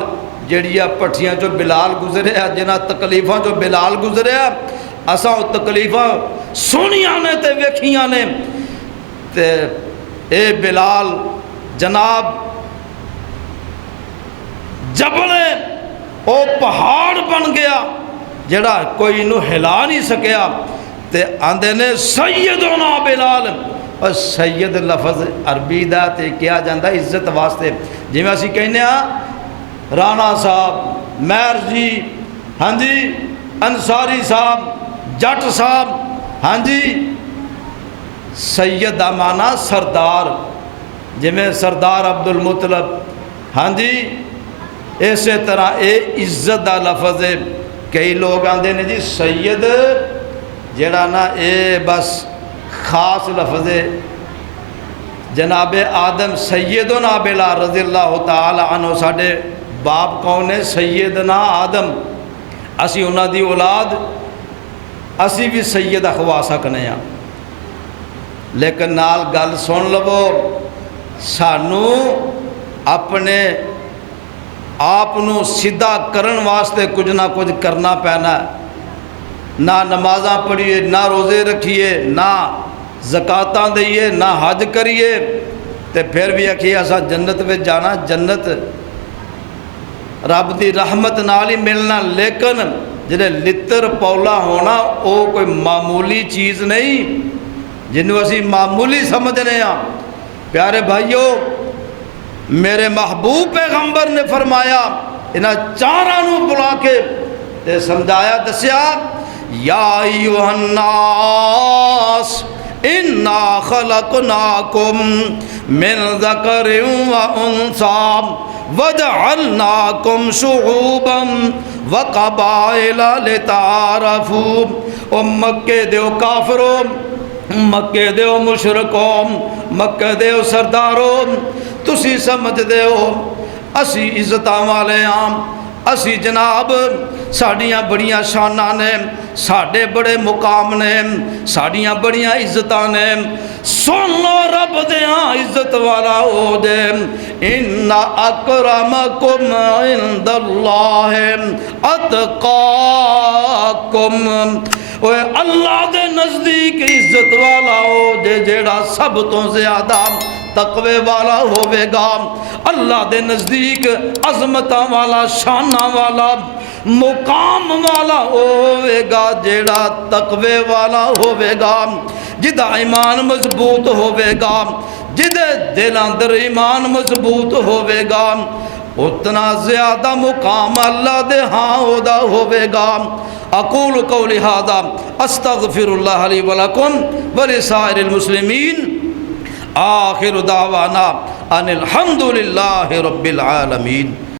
جڑیاں پٹھیاں جو بلال گزرے ہیں، جنہ تکلیفاں جو بلال گزرے ہیں، اساں تکلیفاں سونیاں نے تے ویکھیاں نے، تے اے بلال جناب جبل او پہاڑ بن گیا جڑا کوئی انہوں ہلا نہیں سکیا۔ تے آندے نے سیدنا بلال، اور سید لفظ عربی دا تے کیا جاندہ عزت واسطے، جی میں اسی کہنے ہاں رانا صاحب، مہر جی، ہاں جی انصاری صاحب، جٹ صاحب، ہاں جی سید دا معنی سردار، جی میں سردار عبد المطلب، ہاں جی اسی طرح اے عزت دا لفظ ہے. کئی لوگ آندے نے جی سید جڑا نا اے بس خاص لفظ ہے. جناب آدم سیدنا بلال رضی اللہ تعالی عنہ ساڈے باپ کون ہے؟ سیدنا آدم. اسی انہاں دی اولاد، اسی بھی سید اخوا سکنے ہیں. لیکن نال گل سن لو، سانو اپنے آپ سیدھا کرن واسطے کچھ نہ کچھ کرنا پینا. نہ نمازاں پڑھیے، نہ روزے رکھیے، نہ زکاتاں دئیے، نہ حج کریے، تے پھر بھی آکھیے اسا جنت میں جانا. جنت رب دی رحمت نال ہی ملنا. لیکن جڑے لتر پولا ہونا وہ کوئی معمولی چیز نہیں جنہوں اسی معمولی سمجھنے ہیں. پیارے بھائیو، میرے محبوب پیغمبر نے فرمایا، انہاں چاراں نو بلا کے تے سمجھایا، دسیا، یا ایھا الناس انا خلقناکم من ذکر و انثی وجعلناکم شعوبا وقبائل لتعارفوا. او مکے دیو کافروں، مکے دیو مشرکوں، مکے دیو سرداروں، تسی سمجھ دیو اسی عزتاں والے ہاں، اسی جناب ساڑیاں بڑیاں شاناں نے، ساڑے بڑے مقام نے، ساڑیاں بڑیاں عزتاں نے. سن لو رب دیاں عزت والا ہو دے. ان اکرمکم عند اللہ اتقاکم. اوے اللہ دے نزدیک عزت والا ہو دے جیڑا سب تو زیادہ تقوی والا ہوے گا. اللہ دے نزدیک عظمتاں والا، شاناں والا، مقام والا ہوے گا جیڑا تقوی والا ہوے گا، جدا ایمان مضبوط ہوے گا، جدے دل اندر ایمان مضبوط ہوے گا، اتنا زیادہ مقام اللہ دے ہاں ہودا ہوے گا. اقول قولی ھذا استغفر اللہ لی ولکم ولسائر المسلمین. آخر دعوانا ان الحمد للہ رب العالمین.